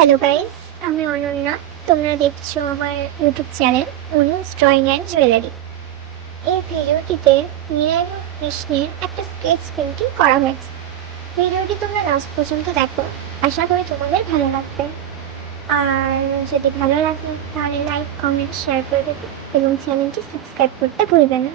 Hello guys, আমি অনন্যা। তোমরা দেখছো আমার YouTube channel Anuj drawing and jewellery. এই ভিডিওটিতে মীরা এবং কৃষ্ণের একটা স্কেচ পেন্টিং করা হয়েছে। ভিডিওটি তোমরা লাস্ট পর্যন্ত দেখো, আশা করি তোমাদের ভালো লাগবে। আর যদি ভালো লাগে তাহলে লাইক, কমেন্ট, শেয়ার করে দেবে এবং চ্যানেলটি সাবস্ক্রাইব করতে ভুলবে না।